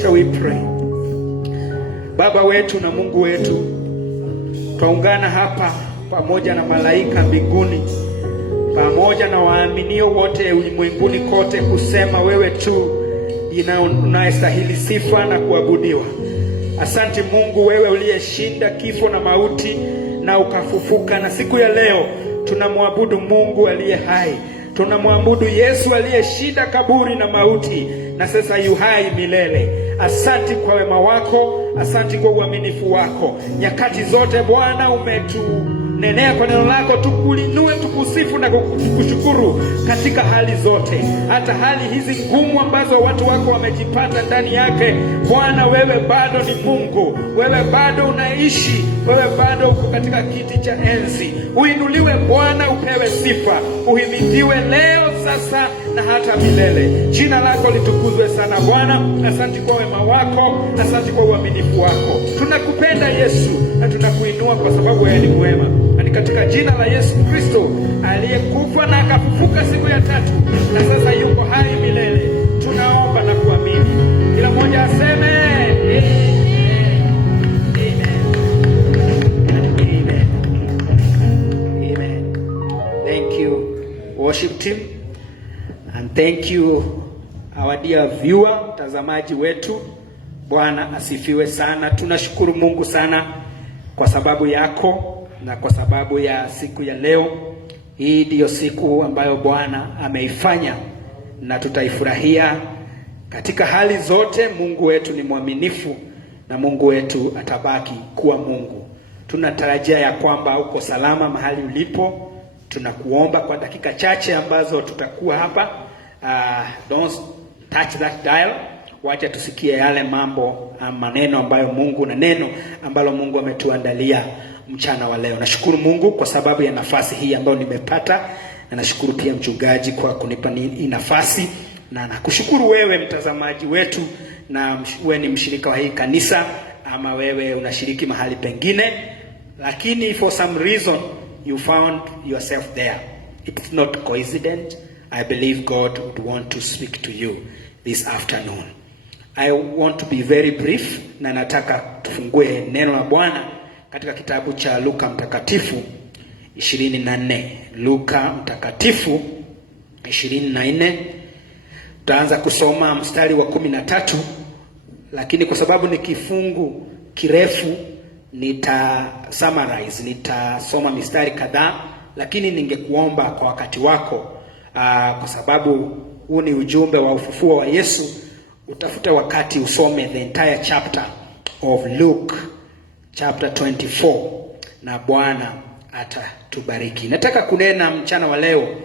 Shall we pray? Baba wetu na Mungu wetu, twaungana hapa pamoja na malaika mbinguni, pamoja na waaminio wote ulimwenguni kote, kusema wewe tu unayestahili sifa na kuabudiwa. Asante Mungu, wewe uliyeshinda kifo na mauti na ukafufuka, na siku ya leo tunamwabudu Mungu aliye hai. Tunamwabudu Yesu aliyeshinda kaburi na mauti na sasa yu hai milele. Asante kwa wema wako, asante kwa uaminifu wako. Nyakati zote Bwana umetunenea kwa neno lako, tukuinue, tukusifu na kukushukuru katika hali zote. Hata hali hizi ngumu ambazo watu wako wamejipata ndani yake, Bwana wewe bado ni Mungu. Wewe bado unaishi, wewe bado uko katika kiti cha enzi. Uinuliwe Bwana, upewe sifa, uhimidiwe leo, sasa na hata milele. Jina lako litukuzwe sana Bwana. Asante kwa wema wako, asante kwa uaminifu wako. Tunakupenda Yesu na tunakuinua kwa sababu wewe ni mwema. Na ni katika jina la Yesu Kristo aliyekufa na akafufuka siku ya tatu na sasa yuko hai milele, tunaomba na kuamini. Kila mmoja aseme amen. Amen. Amen. Thank you worship team, and thank you our dear viewer, mtazamaji wetu. Bwana asifiwe sana. Tunashukuru Mungu sana kwa sababu yako na kwa sababu ya siku ya leo. Hii ndiyo siku ambayo Bwana ameifanya na tutaifurahia katika hali zote. Mungu wetu ni mwaminifu na Mungu wetu atabaki kuwa Mungu. Tunatarajia ya kwamba uko salama mahali ulipo. Tunakuomba kwa dakika chache ambazo tutakuwa hapa, don't touch that dial. Wacha tusikie yale mambo, maneno ambayo Mungu, na neno ambalo Mungu ametuandalia mchana wa leo. Nashukuru Mungu kwa sababu ya nafasi hii ambayo nimepata, na nashukuru pia mchungaji kwa kunipa hii nafasi, na nakushukuru wewe mtazamaji wetu, na wewe ni mshirika wa hii kanisa ama wewe unashiriki mahali pengine, lakini for some reason you found yourself there. It's not coincident. I believe God would want to speak to you this afternoon. I want to be very brief, na nataka tufungue neno la Bwana katika kitabu cha Luka mtakatifu 24. Luka mtakatifu 24. Tutaanza kusoma mstari wa 13, lakini kwa sababu ni kifungu kirefu nitasoma mistari kadhaa, lakini ningekuomba kwa wakati wako, kwa sababu huu ni ujumbe wa ufufuo wa Yesu, utafuta wakati usome the entire chapter of Luke chapter 24, na Bwana atatubariki. Nataka kunena mchana wa leo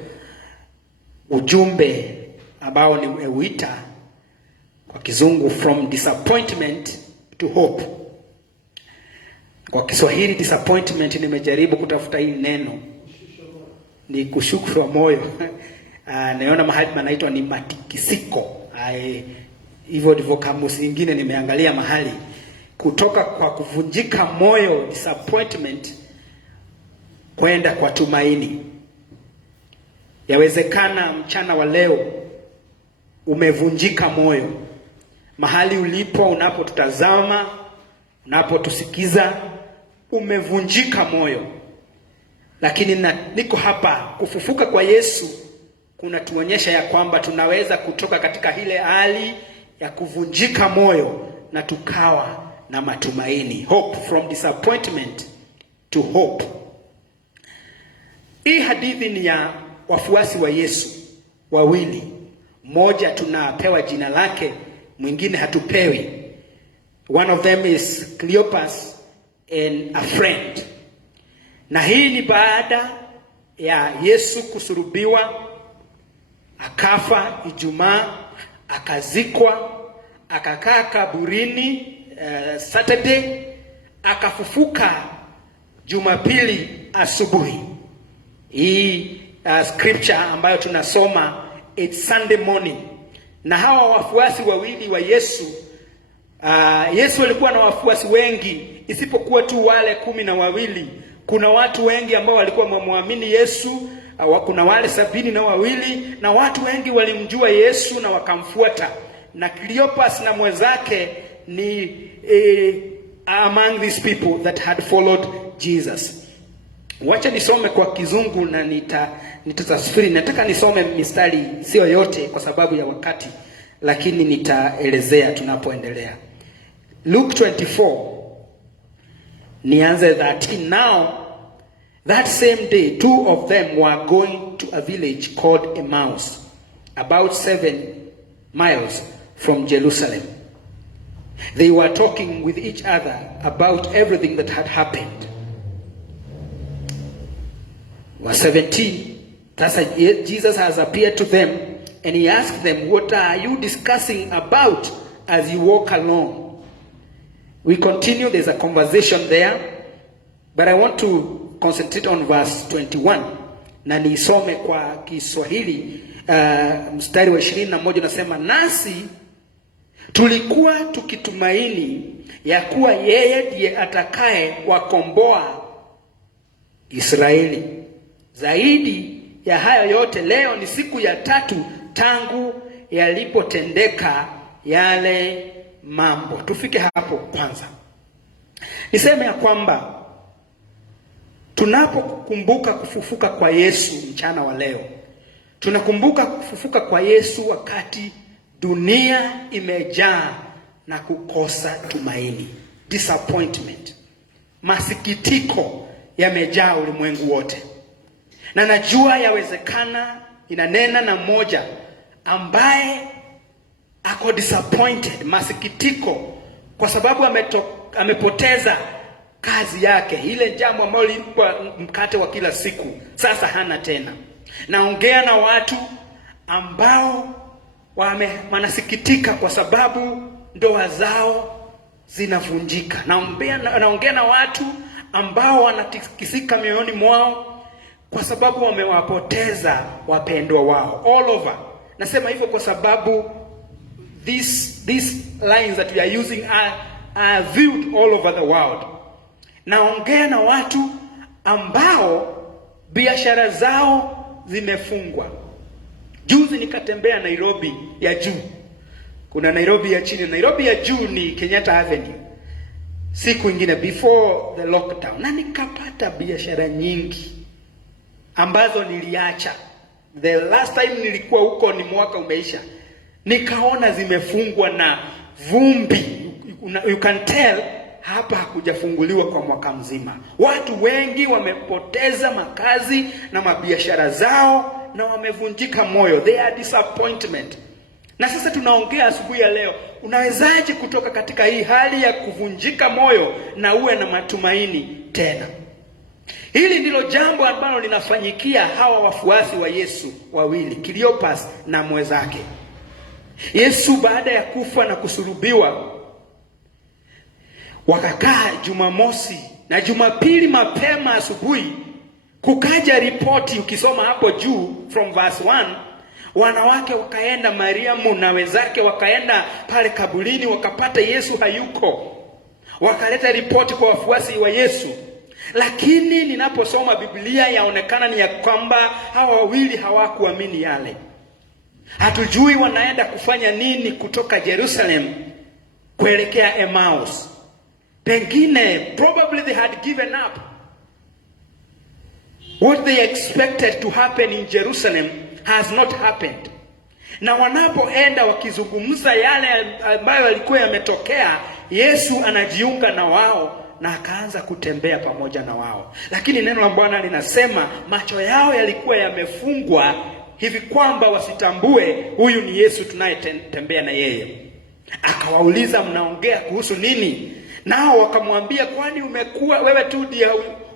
ujumbe ambao ni euita kwa kizungu from disappointment to hope. Kwa Kiswahili disappointment, nimejaribu kutafuta hii neno, ni kushushwa moyo. Naona mahali panaitwa ni matikisiko. Hivyo ndivyo kamusi nyingine nimeangalia mahali, kutoka kwa kuvunjika moyo disappointment kwenda kwa tumaini. Yawezekana mchana wa leo umevunjika moyo mahali ulipo, unapotutazama, unapotusikiza, umevunjika moyo. Lakini niko hapa, kufufuka kwa Yesu kunatuonyesha ya kwamba tunaweza kutoka katika ile hali ya kuvunjika moyo na tukawa na matumaini. Hope, from disappointment to hope. Hii hadithi ni ya wafuasi wa Yesu wawili. Mmoja tunapewa jina lake, mwingine hatupewi. One of them is Cleopas and a friend. Na hii ni baada ya Yesu kusulubiwa, akafa Ijumaa, akazikwa, akakaa kaburini Saturday, akafufuka Jumapili asubuhi. Hii scripture ambayo tunasoma it's Sunday morning. Na hawa wafuasi wawili wa Yesu, Yesu alikuwa na wafuasi wengi, isipokuwa tu wale 12. Kuna watu wengi ambao walikuwa wamemwamini Yesu, kuna wale 72, na watu wengi walimjua Yesu na wakamfuata. na Cleopas na mwenzake ni among these people that had followed Jesus. Wacha nisome kwa Kizungu na nitasafiri. Nataka nisome mistari sio yote kwa sababu ya wakati, lakini nitaelezea tunapoendelea. Luke 24, nianze 13. Now that same day, 2 of them were going to a village called Emmaus, about 7 miles from Jerusalem. They were talking with each other about everything that had happened. Verse 17, thus Jesus has appeared to them, and he asked them, what are you discussing about as you walk along? We continue, there's a conversation there, but I want to concentrate on verse 21. Na nisome kwa Kiswahili, mstari wa 21 nasema, nasi tulikuwa tukitumaini ya kuwa yeye ndiye atakaye wakomboa Israeli. Zaidi ya hayo yote, leo ni siku ya 3 tangu yalipotendeka yale mambo. Tufike hapo kwanza. Niseme ya kwamba tunapokumbuka kufufuka kwa Yesu mchana wa leo, tunakumbuka kufufuka kwa Yesu wakati dunia imejaa na kukosa tumaini. Disappointment, masikitiko yamejaa ulimwengu wote. Na najua yawezekana inanena na mmoja ambaye ako disappointed, masikitiko, kwa sababu amepoteza kazi yake, ile jambo ambalo lilikuwa mkate wa kila siku, sasa hana tena. Naongea na watu ambao wanasikitika kwa sababu ndoa zao zinavunjika. Naongea na watu ambao wanatikisika mioyoni mwao kwa sababu wamewapoteza wapendwa wao. All over. Nasema hivyo kwa sababu these lines that we are using are viewed all over the world. Naongea na watu ambao biashara zao zimefungwa. Juzi nikatembea Nairobi ya juu. Kuna Nairobi ya chini. Nairobi ya juu ni Kenyatta Avenue. Siku ingine before the lockdown. Na nikapata biashara nyingi ambazo niliacha. The last time nilikuwa huko ni mwaka umeisha. Nikaona zimefungwa na vumbi. You can tell hapa hakujafunguliwa kwa mwaka mzima. Watu wengi wamepoteza makazi na mabiashara zao na wamevunjika moyo. They are disappointment. Na sasa tunaongea asubuhi ya leo, unawezaje kutoka katika hii hali ya kuvunjika moyo na uwe na matumaini tena? Hili ndilo jambo ambalo linafanyikia hawa wafuasi wa Yesu wawili, Cleopas na mwenzake. Yesu baada ya kufa na kusulubiwa, wakakaa Jumamosi na Jumapili mapema asubuhi kukaja ripoti. Ukisoma hapo juu from verse 1, wanawake wakaenda, Mariamu na wenzake wakaenda pale kaburini, wakapata Yesu hayuko. Wakaleta ripoti kwa wafuasi wa Yesu. Lakini ninaposoma Biblia yaonekana ni ya kwamba hawa wawili hawakuamini yale. Hatujui wanaenda kufanya nini kutoka Jerusalem kuelekea Emmaus. Pengine, probably they had given up. What they expected to happen in Jerusalem has not happened. Na wanapoenda wakizungumza yale ambayo yalikuwa yametokea, Yesu anajiunga na wao na akaanza kutembea pamoja na wao. Lakini neno la Bwana linasema macho yao yalikuwa yamefungwa hivi kwamba wasitambue huyu ni Yesu tunayetembea na yeye. Akawauliza, mnaongea kuhusu nini? Nao wakamwambia, kwani wewe tu ndiye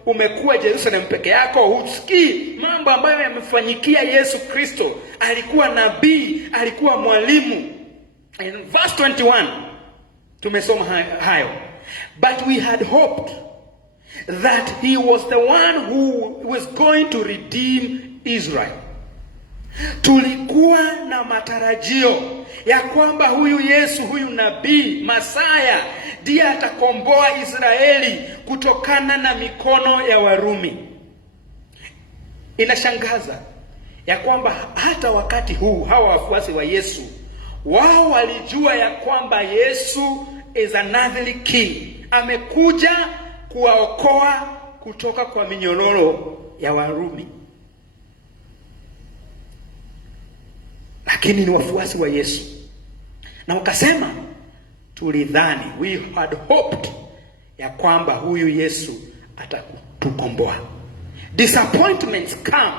umekuwa Jerusalem peke yako? Husikii mambo ambayo yamefanyikia Yesu Kristo? Alikuwa nabii, alikuwa mwalimu. In verse 21 tumesoma hayo. But we had hoped that he was the one who was going to redeem Israel. Tulikuwa na matarajio ya kwamba huyu Yesu, huyu nabii Masaya, ndiye atakomboa Israeli kutokana na mikono ya Warumi. Inashangaza ya kwamba hata wakati huu hawa wafuasi wa Yesu Wao walijua ya kwamba Yesu is another king. Amekuja kuwaokoa kutoka kwa minyororo ya Warumi. Lakini ni wafuasi wa Yesu. Na wakasema, tulidhani, we had hoped ya kwamba huyu Yesu atatukomboa. Disappointments come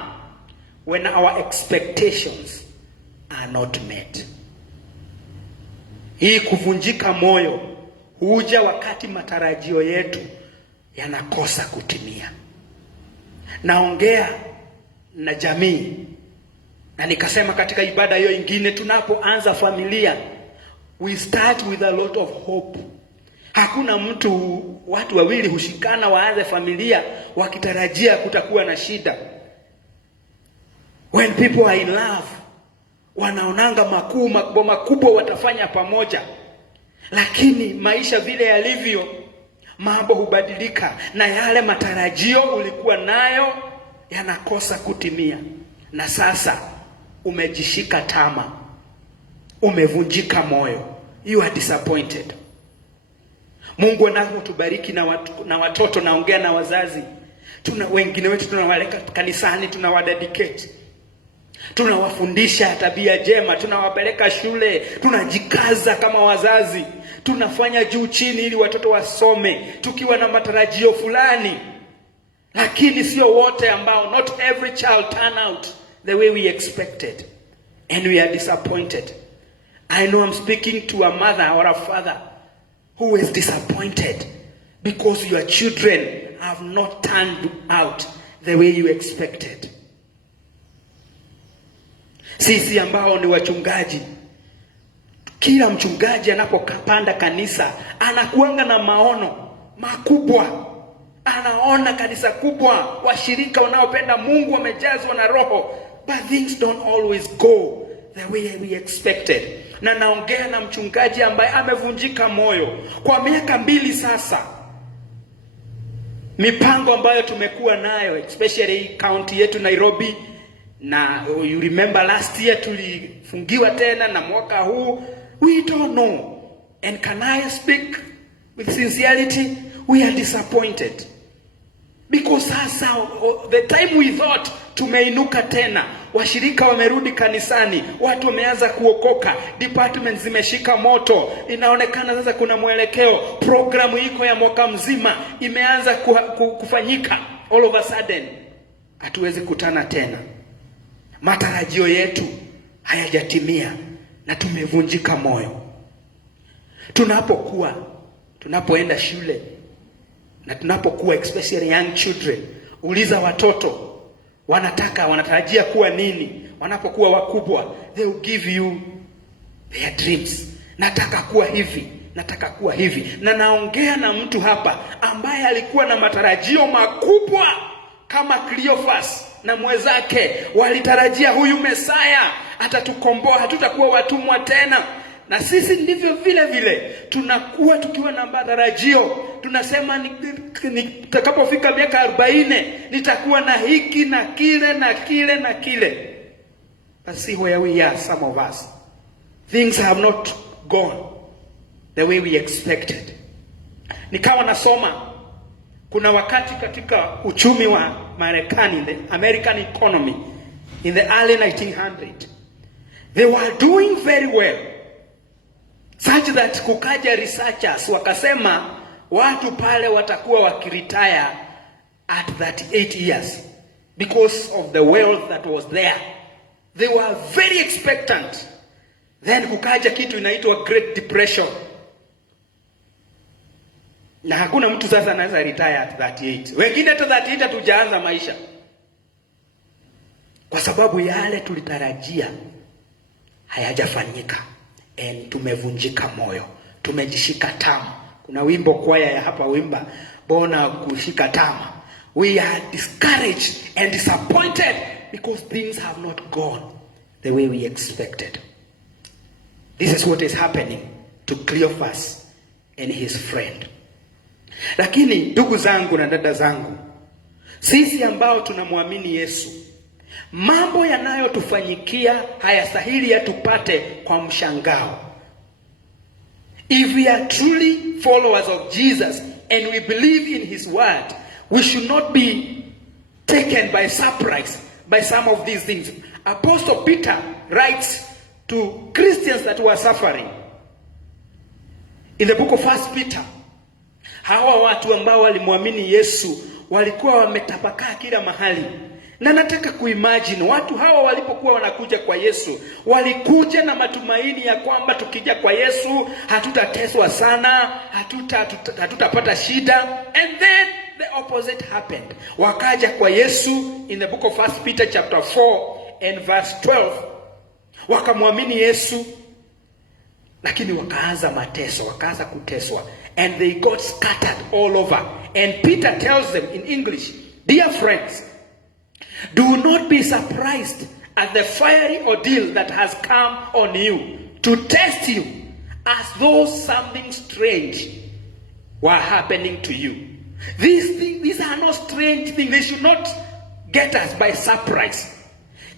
when our expectations are not met. Hii kuvunjika moyo huja wakati matarajio yetu yanakosa kutimia. Naongea na jamii, na nikasema katika ibada hiyo ingine, tunapoanza familia, we start with a lot of hope. Hakuna watu wawili hushikana waanze familia wakitarajia kutakuwa na shida. When people are in love, wanaonanga makubwa watafanya pamoja. Lakini maisha vile yalivyo, mambo hubadilika, na yale matarajio ulikuwa nayo yanakosa kutimia. Na sasa umejishika tama, umevunjika moyo, you are disappointed. Mungu anapotubariki na watoto, naongea na wazazi, wengine wetu tunawaleka kanisani, tunawadedicate, tunawafundisha tabia njema, tunawapeleka shule, tunajikaza kama wazazi, tunafanya juu chini ili watoto wasome tukiwa na matarajio fulani. Lakini sio wote ambao, not every child turn out the way we expected, and we are disappointed. I know I'm speaking to a mother or a father who is disappointed because your children have not turned out the way you expected. Sisi ambao ni wachungaji, kila mchungaji anapopanda kanisa anakuanga na maono makubwa. Anaona kanisa kubwa, washirika wanaopenda Mungu wamejazwa na Roho, but things don't always go the way we expected. Na naongea na mchungaji ambaye amevunjika moyo kwa miaka 2 sasa. Mipango ambayo tumekuwa nayo, especially county yetu Nairobi, na you remember last year tulifungiwa tena, na mwaka huu we don't know. And can I speak with sincerity? We are disappointed. Because sasa the time we thought tumeinuka tena, washirika wamerudi kanisani, watu wameanza kuokoka, departments zimeshika moto, inaonekana sasa kuna mwelekeo, programu iko ya mwaka mzima imeanza kufanyika, all of a sudden hatuwezi kutana tena. Matarajio yetu hayajatimia na tumevunjika moyo. Tunapoenda shule na tunapokuwa, especially young children, uliza watoto wanatarajia kuwa nini wanapokuwa wakubwa. They will give you their dreams. Nataka kuwa hivi, nataka kuwa hivi. Na naongea na mtu hapa ambaye alikuwa na matarajio makubwa kama Cleophas na mwenzake. Walitarajia huyu Mesaya atatukomboa, hatutakuwa watumwa tena. Na sisi ndivyo vile tunakuwa tukiwa na matarajio. Tunasema nitakapofika miaka 40 nitakuwa na hiki na kile na kile na kile. But see where we are, some of us. Things have not gone the way we expected. Nikawa nasoma, kuna wakati katika uchumi wa Marekani, the American economy, in the early 1900s, they were doing very well. Such that kukaja researchers wakasema watu pale watakuwa wakiretire at 38 years because of the wealth that was there. They were very expectant. Then kukaja kitu inaitwa Great Depression. Na hakuna mtu sasa anaweza retire at 38. Wengine hata 38 hatujaanza maisha. Kwa sababu yale tulitarajia hayajafanyika. And tumevunjika moyo, tumejishika tama. Kuna wimbo kwaya ya hapa wimba, bona kushika tama. We are discouraged and disappointed because things have not gone the way we expected. This is what is happening to Cleophas and his friend. Lakini ndugu zangu na dada zangu, sisi ambao tunamwamini Yesu, Mambo yanayotufanyikia hayastahili yatupate kwa mshangao. If we are truly followers of Jesus and we believe in his word, we should not be taken by surprise by some of these things. Apostle Peter writes to Christians that were suffering in the book of 1 Peter. Hawa watu ambao walimwamini Yesu walikuwa wametapakaa kila mahali. Na nataka kuimagine watu hawa walipokuwa wanakuja kwa Yesu, walikuja na matumaini ya kwamba tukija kwa Yesu hatutateswa sana, hatutapata shida. And then the opposite happened. Wakaja kwa Yesu in the book of 1 Peter chapter 4 and verse 12. Wakamwamini Yesu, lakini wakaanza mateso, wakaanza kuteswa, and they got scattered all over. And Peter tells them in English, "Dear friends, do not be surprised at the fiery ordeal that has come on you to test you, as though something strange were happening to you." These are not strange things. They should not get us by surprise.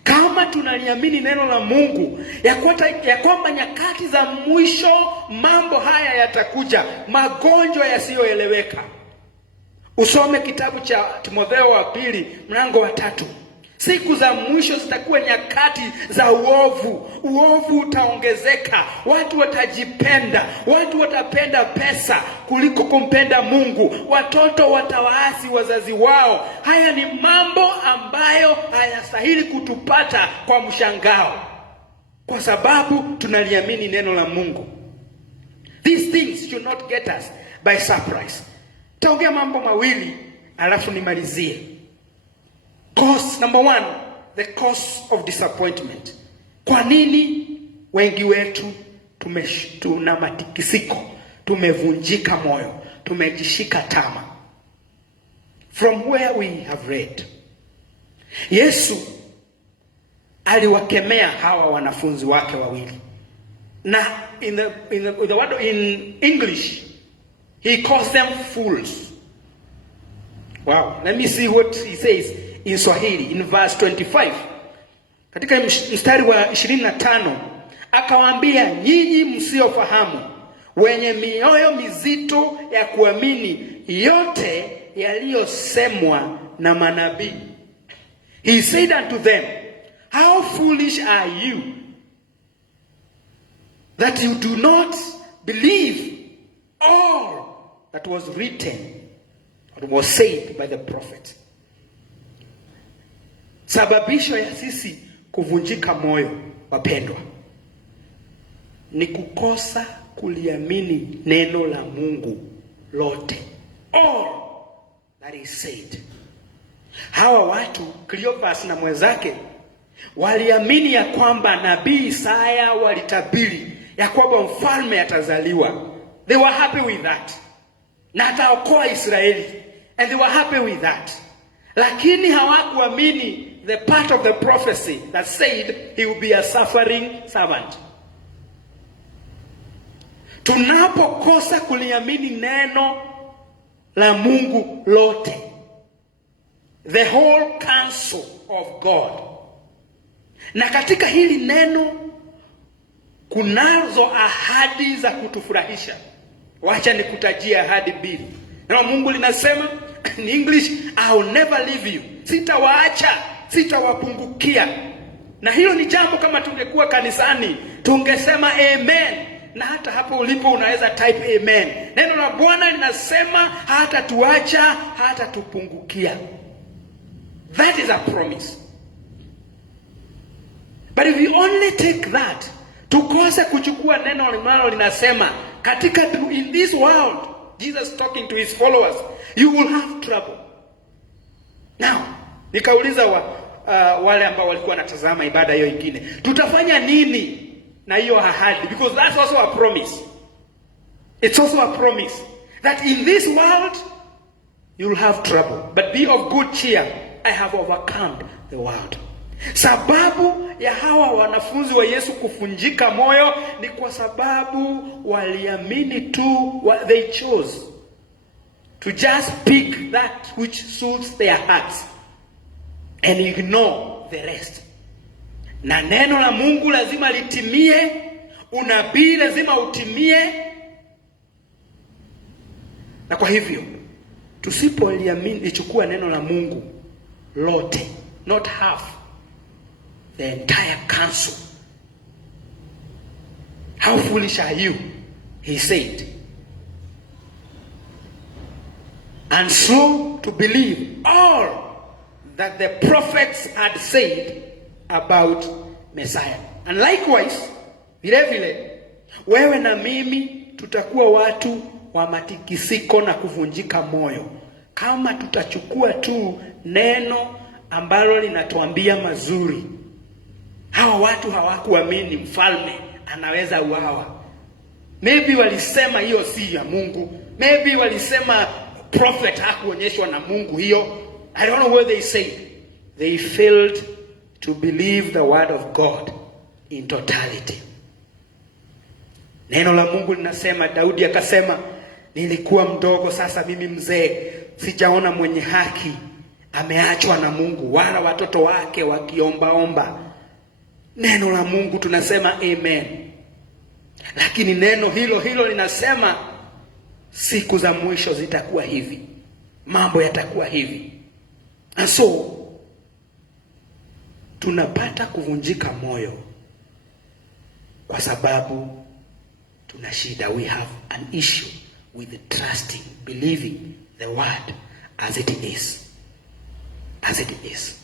Kama tunaliamini neno la Mungu ya kwamba nyakati za mwisho mambo haya yatakuja, magonjwa yasiyoeleweka. Usome kitabu cha Timotheo wa pili mlango wa 3. Siku za mwisho zitakuwa nyakati za uovu. Uovu utaongezeka. Watu watajipenda. Watu watapenda pesa kuliko kumpenda Mungu. Watoto watawaasi wazazi wao. Haya ni mambo ambayo hayastahili kutupata kwa mshangao, kwa sababu tunaliamini neno la Mungu. These things should not get us by surprise. Taongea mambo mawili alafu nimalizie. Cause number 1, the cause of disappointment. Kwa nini wengi wetu tuna matikisiko, tumevunjika moyo, tumejishika tama? From where we have read, Yesu aliwakemea hawa wanafunzi wake wawili. Na in the word in English, he calls them fools. Wow, let me see what he says in Swahili in verse 25. Katika mstari wa 25, akawaambia, "Nyinyi msiofahamu, wenye mioyo mizito ya kuamini yote yaliyosemwa na manabii." He said unto them, "How foolish are you, that you do not believe all that was written or was said by the prophet." Sababisho ya sisi kuvunjika moyo, wapendwa, ni kukosa kuliamini neno la Mungu lote, all that is said. Hawa watu, Cleopas na mwenzake, waliamini ya kwamba nabii Isaya walitabiri ya kwamba mfalme atazaliwa. They were happy with that. Na ataokoa Israeli. And they were happy with that. Lakini hawakuamini the part of the prophecy that said he will be a suffering servant. Tunapokosa kuliamini neno la Mungu lote, the whole counsel of God, na katika hili neno kunazo ahadi za kutufurahisha. Wacha nikutajia ahadi mbili. Neno Mungu linasema in English, "I will never leave you." Sitawaacha, sitawapungukia. Na hilo ni jambo, kama tungekuwa kanisani tungesema amen. Na hata hapo ulipo unaweza type amen. Neno la Bwana linasema hata tuacha, hata tupungukia. That is a promise. But if you only take that, tukose kuchukua neno linasema katika in this world, Jesus talking to his followers, you will have trouble. Now, nikauliza wale ambao walikuwa wanatazama ibada hiyo nyingine, tutafanya nini na hiyo ahadi? Because that's also a promise. It's also a promise that in this world you'll have trouble, but be of good cheer, I have overcome the world. Sababu ya hawa wanafunzi wa Yesu kufunjika moyo ni kwa sababu waliamini tu, they chose to just pick that which suits their hearts and ignore the rest. Na neno la Mungu lazima litimie, unabii lazima utimie. Na kwa hivyo tusipoliamini, ichukua neno la Mungu lote, not half, the entire counsel. How foolish are you, he said, and slow to believe all that the prophets had said about Messiah. And likewise, vile vile, wewe na mimi tutakuwa watu wa matikisiko na kuvunjika moyo kama tutachukua tu neno ambalo linatuambia mazuri. Hawa watu hawakuamini mfalme anaweza uawa. Maybe walisema hiyo si ya Mungu. Maybe walisema prophet hakuonyeshwa na Mungu hiyo. I don't know what they said. They failed to believe the word of God in totality. Neno la Mungu linasema, Daudi akasema, nilikuwa mdogo, sasa mimi mzee, sijaona mwenye haki ameachwa na Mungu, wala watoto wake wakiombaomba. Neno la Mungu tunasema amen. Lakini neno hilo linasema siku za mwisho zitakuwa hivi, mambo yatakuwa hivi. And so tunapata kuvunjika moyo kwa sababu tuna shida. We have an issue with trusting, believing the word as it is. As it is.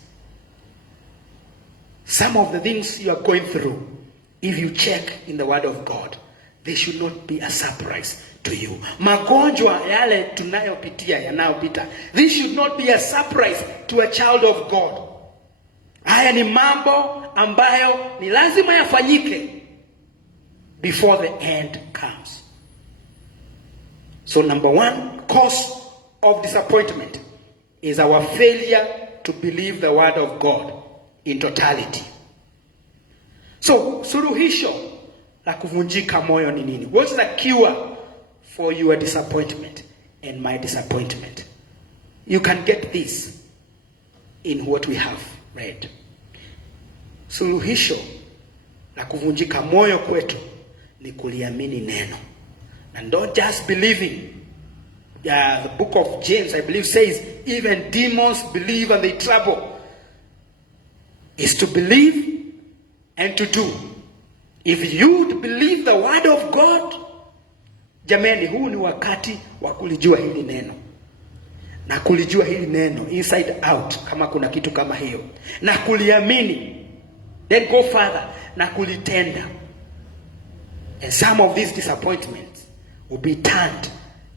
Some of the things you are going through, if you check in the word of God, they should not be a surprise to you. Magonjwa yale tunayopitia yanayopita, this should not be a surprise to a child of God. Haya ni mambo ambayo ni lazima yafanyike before the end comes. So number one cause of disappointment is our failure to believe the word of God in totality. So suluhisho la kuvunjika moyo ni nini? What's the cure for your disappointment and my disappointment? You can get this in what we have read. Suluhisho la kuvunjika moyo kwetu ni kuliamini neno. And don't just believing. The book of James, I believe, says even demons believe and they tremble. Is to believe and to do. If you believe the word of God, jamani, huu ni wakati wa kulijua hili neno. Na kulijua hili neno inside out, kama kuna kitu kama hiyo. Na kuliamini. Then go further. Na kulitenda. And some of these disappointments will be turned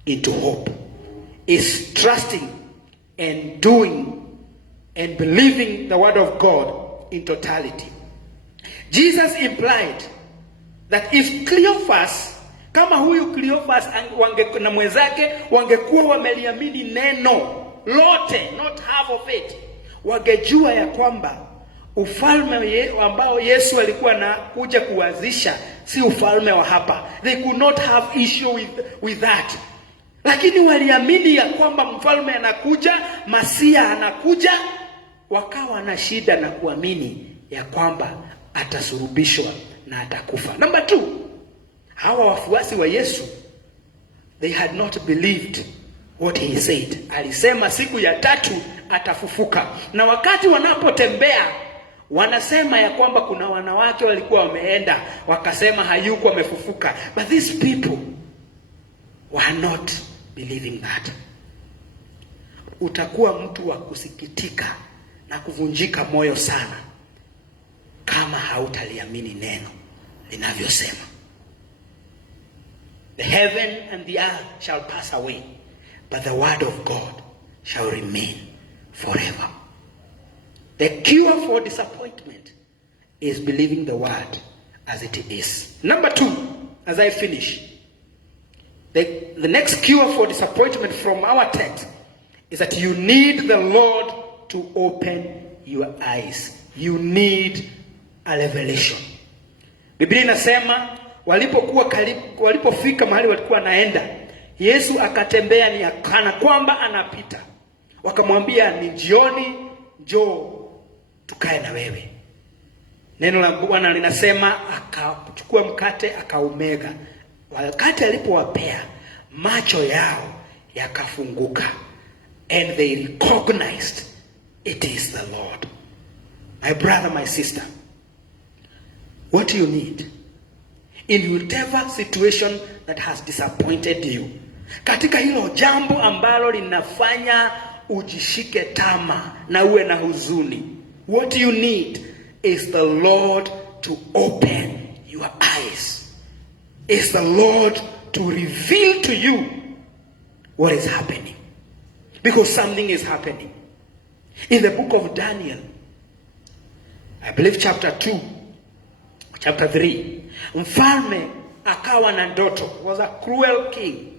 into hope. Is trusting and doing and believing the word of God in totality. Jesus implied that if Cleophas, kama huyu Cleophas na mwenzake wangekuwa wameliamini neno lote, not half of it, wangejua ya kwamba ufalme ambao Yesu alikuwa na kuja kuanzisha si ufalme wa hapa. They could not have issue with that. Lakini waliamini ya kwamba mfalme anakuja, Masia anakuja, wakawa na shida na kuamini ya kwamba atasulubishwa na atakufa. Number 2, hawa wafuasi wa Yesu, they had not believed what he said. Alisema siku ya 3 atafufuka. Na wakati wanapotembea wanasema ya kwamba kuna wanawake walikuwa wameenda wakasema hayuko amefufuka. But these people were not believing that. Utakuwa mtu wa kusikitika na kuvunjika moyo sana kama hautaliamini neno linavyosema. The heaven and the earth shall pass away, but the word of God shall remain forever. The cure for disappointment is believing the word as it is. Number 2, as I finish, the next cure for disappointment from our text is that you need the Lord to open your eyes. You need a revelation. Biblia inasema walipofika mahali walikuwa naenda, Yesu akatembea ni kana kwamba anapita. Wakamwambia ni jioni, njoo tukae na wewe. Neno la Bwana linasema akachukua mkate akaumega. Wakati alipowapea, macho yao yakafunguka, and they recognized it is the Lord. My brother, my sister, what do you need in whatever situation that has disappointed you? Katika hilo jambo ambalo linafanya ujishike tama na uwe na huzuni, what you need is the Lord to open your eyes. Is the Lord to reveal to you what is happening. Because something is happening. In the book of Daniel, I believe chapter 2, chapter 3, mfalme akawa na ndoto. Was a cruel king.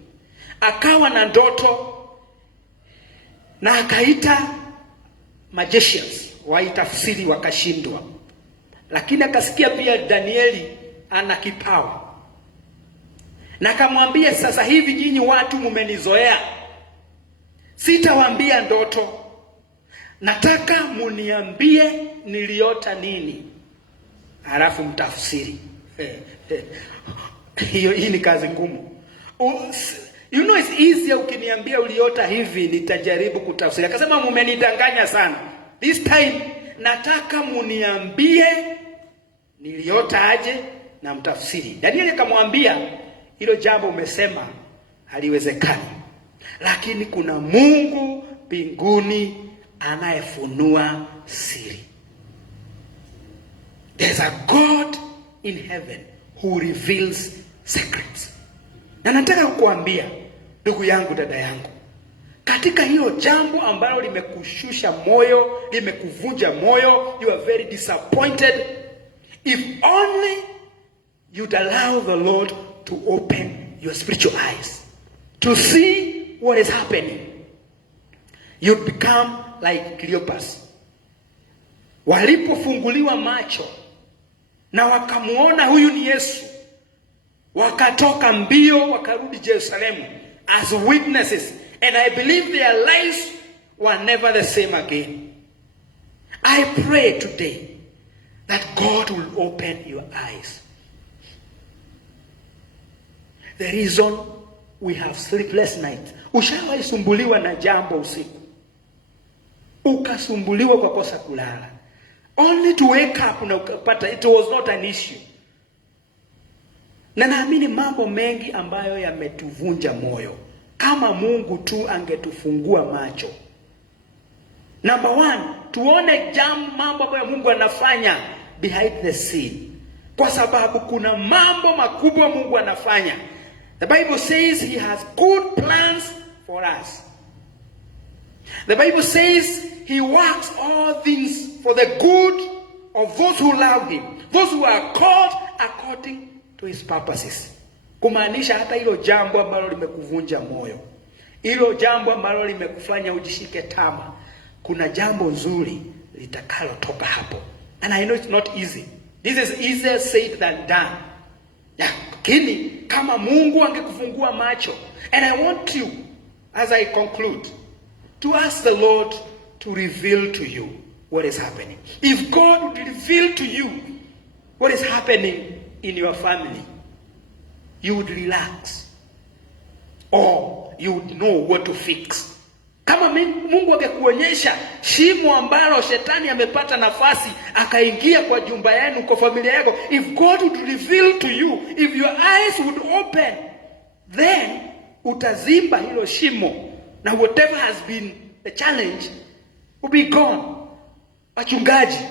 Akawa na ndoto na akaita magicians waitafsiri wakashindwa. Lakini akasikia pia Danieli ana kipawa. Na akamwambia, sasa hivi nyinyi watu mumenizoea, sitawaambia ndoto. Nataka muniambie niliota nini, halafu mtafsiri. Hii ni kazi ngumu. You know it's easier ukiniambia uliota hivi, nitajaribu kutafsiri. Akasema mumenidanganya sana. This time nataka muniambie niliota aje na mtafsiri. Danieli akamwambia, hilo jambo umesema haliwezekani, lakini kuna Mungu mbinguni anayefunua siri. There's a God in heaven who reveals secrets. Na nataka kukuambia ndugu yangu, dada yangu, katika hiyo jambo ambalo limekushusha moyo, limekuvunja moyo, you are very disappointed, if only you'd allow the Lord to open your spiritual eyes to see what is happening, you'd become like Cleopas. Walipofunguliwa macho na wakamuona huyu ni Yesu, wakatoka mbio wakarudi Jerusalemu as witnesses, and I believe their lives were never the same again. I pray today that God will open your eyes. The reason we have sleepless nights. Ushawahi sumbuliwa na jambo usiku, ukasumbuliwa kwa kosa kulala, only to wake up na ukapata it was not an issue. Na naamini mambo mengi ambayo yametuvunja moyo, kama Mungu tu angetufungua macho. Number one, tuone mambo ambayo Mungu anafanya behind the scene, kwa sababu kuna mambo makubwa Mungu anafanya. The Bible says he has good plans for us. The Bible says he works all things for the good of those who love him, those who are called according to his purposes. Kumaanisha hata hilo jambo ambalo limekuvunja moyo, hilo jambo ambalo limekufanya ujishike tama, kuna jambo nzuri litakalo toka hapo. And I know it's not easy. This is easier said than done. Lakini kama Mungu angekufungua macho, and I want you, as I conclude, to ask the Lord to reveal to you what is happening. If God would reveal to you what is happening in your family, you would relax, or you would know what to fix. Kama Mungu angekuonyesha shimo ambalo shetani amepata nafasi akaingia kwa jumba yenu, kwa familia yako, if God would reveal to you, if your eyes would open, then utazimba hilo shimo, na whatever has been the challenge will be gone. Wachungaji,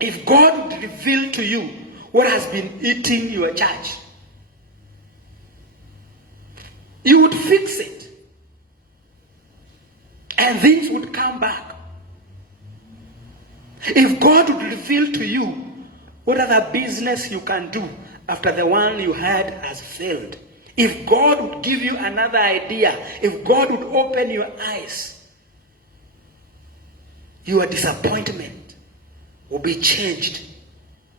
if God would reveal to you what has been eating your church, you would fix it, and things would come back. If God would reveal to you what other business you can do after the one you had has failed, if God would give you another idea, if God would open your eyes, your disappointment will be changed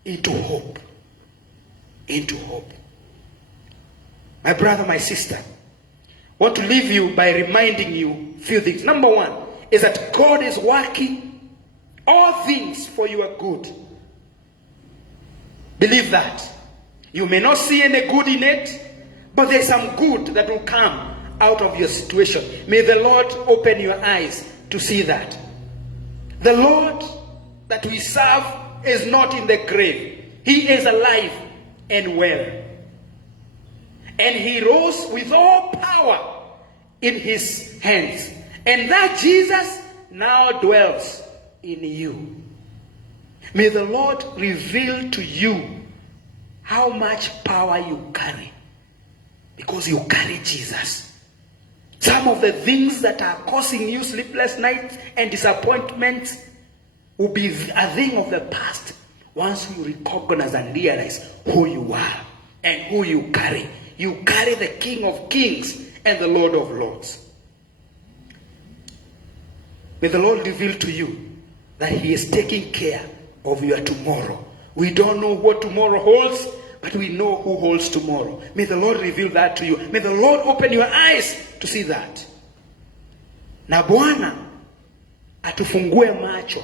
into hope. Into hope. My brother, my sister, I want to leave you by reminding you a few things. Number one is that God is working all things for your good. Believe that. You may not see any good in it, but there's some good that will come out of your situation. May the Lord open your eyes to see that. The Lord that we serve is not in the grave. He is alive and well. And he rose with all power in his hands. And that Jesus now dwells in you. May the Lord reveal to you how much power you carry, because you carry Jesus. Some of the things that are causing you sleepless nights and disappointments will be a thing of the past once you recognize and realize who you are and who you carry. You carry the King of Kings and the Lord of Lords. May the Lord reveal to you that he is taking care of your tomorrow. We don't know what tomorrow holds, but we know who holds tomorrow. May the Lord reveal that to you. May the Lord open your eyes to see that. Na Bwana atufungue macho,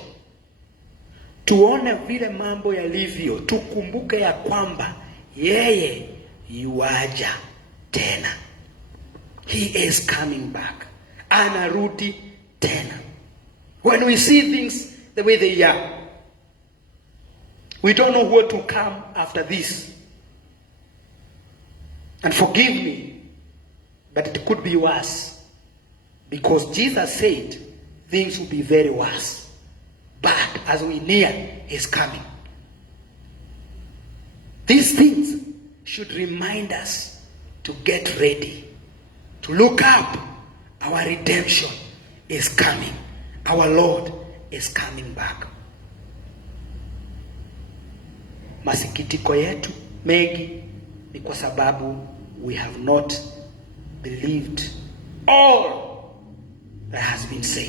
tuone vile mambo yalivyo, tukumbuke ya kwamba yeye yuaja tena. He is coming back. Anarudi tena. When we see things the way they are, we don't know what to come after this. And forgive me, but it could be worse. Because Jesus said things will be very worse. But as we near his coming, these things should remind us to get ready, to look up. Our redemption is coming. Our Lord is coming back. Masikitiko yetu mengi ni kwa sababu we have not believed all that has been said.